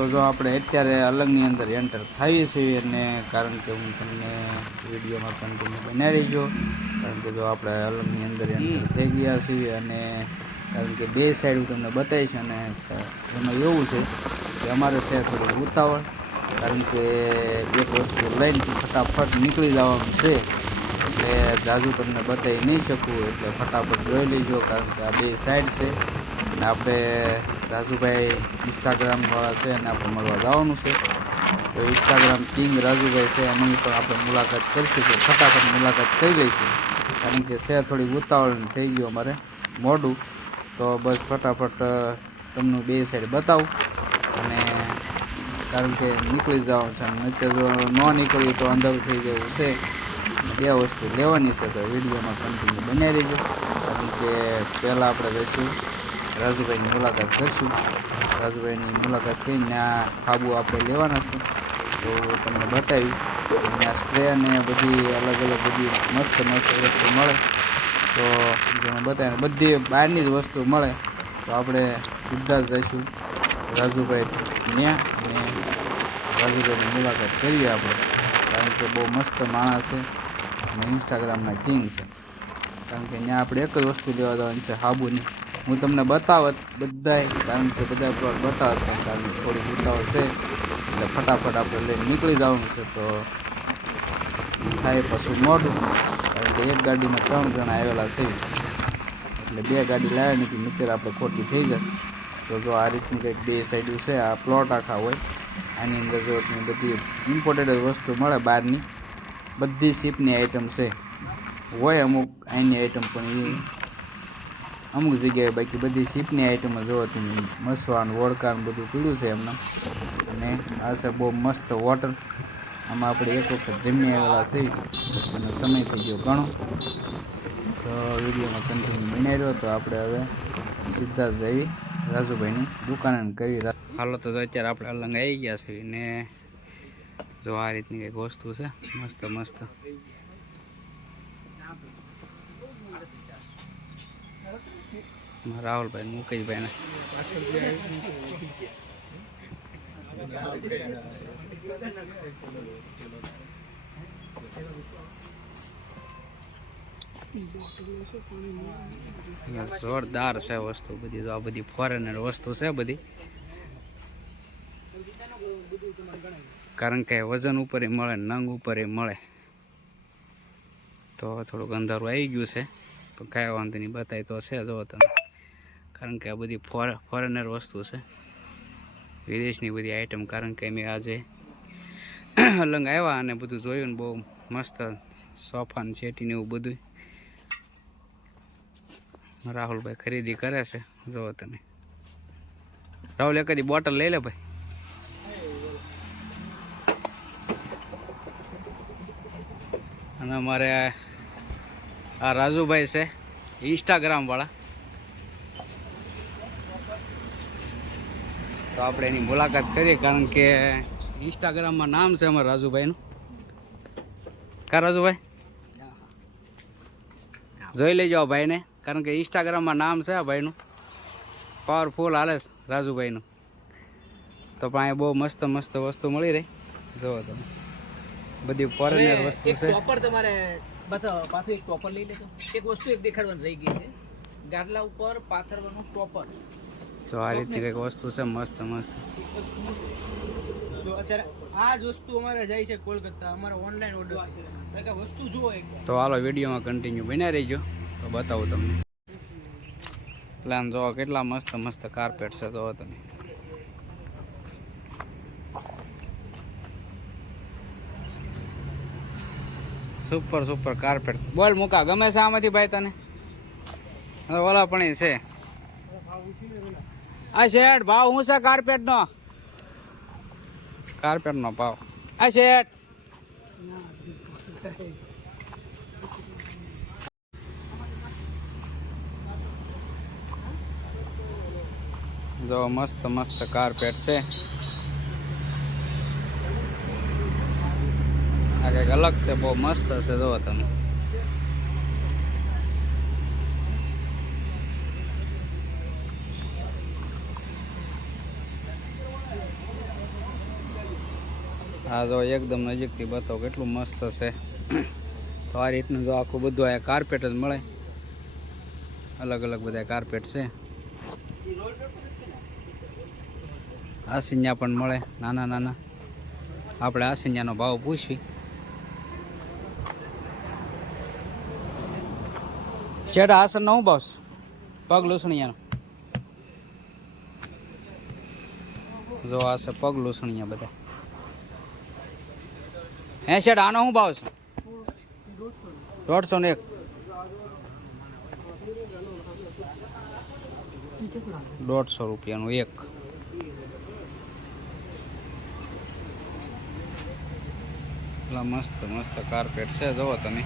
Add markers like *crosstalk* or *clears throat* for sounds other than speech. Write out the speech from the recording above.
તો જો આપણે અત્યારે અલગની અંદર એન્ટર થઈએ છીએ અને કારણ કે હું તમને વિડીયોમાં કન્ટિન્યુ બનાવી રહીજો કારણ કે જો આપણે અલગની અંદર એન્ટર થઈ ગયા છીએ અને કારણ કે બે સાઈડ હું તમને બતાવીશ અને એમાં એવું છે કે અમારે છે થોડી ઉતાવળ, કારણ કે એક વસ્તુ લઈને ફટાફટ નીકળી જવાનું છે. એટલે જાજુ તમને બતાવી નહીં શકું, એટલે ફટાફટ જોઈ લેજો, કારણ કે આ બે સાઈડ છે. અને આપણે રાજુભાઈ ઇન્સ્ટાગ્રામ વાળા છે અને આપણે મળવા જવાનું છે. તો ઇન્સ્ટાગ્રામ કિંગ રાજુભાઈ છે એની પણ આપણે મુલાકાત કરીશું તો ફટાફટ મુલાકાત થઈ લઈશું. કારણ કે છે થોડી ઉતાવળ થઈ ગયું અમારે મોડું. તો બસ ફટાફટ તમને બે સાઈડ બતાવું. અને કારણ કે નીકળી જવાનું છે નહીંતર ન નીકળ્યું તો અંધારું થઈ જવું છે. બે વસ્તુ લેવાની છે તો વિડીયોમાં કન્ટિન્યુ બનાવી દેજો. કારણ કે પહેલાં આપણે જઈશું રાજુભાઈની મુલાકાત કરીશું. રાજુભાઈની મુલાકાત કરીને ત્યાં ખાબુ આપણે લેવાના છે. તો તમને બતાવી. ત્યાં સ્પ્રે અને બધી અલગ અલગ બધી મસ્ત મસ્ત વસ્તુ મળે. તો જેને બતાવીને બધી બહારની જ વસ્તુ મળે. તો આપણે સીધા જ જઈશું. રાજુભાઈ ત્યાં અને રાજુભાઈની મુલાકાત કરીએ આપણે. કારણ કે બહુ મસ્ત માણસ છે અને ઇન્સ્ટાગ્રામના કિંગ છે. કારણ કે ત્યાં આપણે એક જ વસ્તુ લેવા જવાની છે સાબુની હું તમને બતાવત બધાય, કારણ કે બધા પ્લોટ બતાવત પણ કારણ કે થોડી ઉતાવળ છે. એટલે ફટાફટ આપણે લઈને નીકળી જવાનું છે તો થાય પછી મોડું. કારણ કે એક ગાડીમાં ત્રણ જણા આવેલા છે. એટલે બે ગાડી લાવ્યા નથી નીકળે આપણે ખોટી થઈ ગઈ તો જો આ રીતની કંઈક બે સાઈડ છે, આ પ્લોટ આખા હોય. આની અંદર જો બધી ઇમ્પોર્ટેડ વસ્તુ મળે બહારની. બધી શીપની આઈટમ છે. હોય અમુક અહીંની આઈટમ પણ એ અમુક જગ્યાએ બાકી બધી શીપની આઈટમો જોવો તમે મસવાન વોડકાન બધું પીળું છે એમને. અને આ છે બહુ મસ્ત વોટર આમાં આપણે એક વખત જમી આવેલા છે. અને સમય થઈ ગયો ઘણો. તો વિડીયોમાં કન્ટિન્યુ બનાવી રહ્યો. તો આપણે હવે સીધા જઈ રાજુભાઈની દુકાને કરી હાલો, તો અત્યારે આપણે અલંગ આવી ગયા છીએ ને જો આ રીતની કંઈક વસ્તુ છે. મસ્ત મસ્ત. રાહુલભાઈ મુકેશભાઈ જોરદાર છે વસ્તુ બધી. આ બધી ફોરેનર વસ્તુ છે બધી. કારણ કે વજન ઉપર મળે નંગ ઉપર મળે. તો થોડુંક અંધારું આવી ગયું છે. પણ કાંઈ વાંધો નહીં, બતાય તો છે જો તમે. કારણ કે આ બધી ફોર ફોરેનર વસ્તુ છે. વિદેશની બધી આઈટમ કારણ કે મેં આજે *clears throat* અલંગ આવ્યા અને બધું જોયું ને બહુ મસ્ત સોફા ને સેટી ને એવું બધું રાહુલભાઈ ખરીદી કરે છે. જોવો તમે. રાહુલ, એકાદી બોટલ લઈ લે ભાઈ. અને અમારે આ રાજુભાઈ છે ઇન્સ્ટાગ્રામ તો આપણે એની મુલાકાત કરીએ કારણ કે ઇન્સ્ટાગ્રામમાં નામ છે અમારા રાજુભાઈનું. કા રાજુભાઈ? જોઈ લેજો આ ભાઈને કારણ કે ઇન્સ્ટાગ્રામમાં નામ છે આ ભાઈનું. પાવરફુલ હાલે રાજુભાઈનું. તો પણ અહીંયા બહુ મસ્ત મસ્ત વસ્તુ મળી રહી. જુઓ તમે. બધી ફોરેનર વસ્તુ છે. ટોપર તમારે બતાવો પાછું એક ટોપર લઈ લેજો. એક વસ્તુ એક દેખાડવાની રહી ગઈ છે. ગાડલા ઉપર પાથરવાનું ટોપર જો આ રીતની કંઈક વસ્તુ છે મસ્ત મસ્ત. અત્યારે આ જ વસ્તુ અમારે જાય છે કોલકાતા અમારે ઓનલાઈન ઓર્ડર મેં કે વસ્તુ જુઓ એક તો હાલો વિડીયોમાં કન્ટિન્યુ બન્યા રહીજો. તો બતાવું તમને. પ્લાન જોવા કેટલા મસ્ત મસ્ત કાર્પેટ છે જોવો તમે. સુપર સુપર કાર્પેટ બોલ મુકા ગમે છે આમાંથી ભાઈ તને? ઓલા પણ છે. આ શેઠ ભાવ શું છે કાર્પેટનો કાર્પેટનો ભાવ. આ શેઠ. જો મસ્ત મસ્ત કાર્પેટ છે. આ કંઈક અલગ છે બહુ મસ્ત છે જો તમે. આ જો એકદમ નજીકથી બતાવો કેટલું મસ્ત છે. તો આ રીતનું જો આખું બધું અહીંયા કાર્પેટ જ મળે. અલગ અલગ બધા કાર્પેટ છે. આસિંજા પણ મળે, નાના નાના. આપણે આસિંજાનો ભાવ પૂછવી. શેઠ આસન નો છે? પગ લૂસણિયાનો. જો આ છે પગ લૂસણિયા બધા. હે શેઠ આનો શું ભાવ છે? દોઢસો ને એક. દોઢસો રૂપિયાનું એક. મસ્ત મસ્ત કાર્પેટ છે, જુઓ તમે.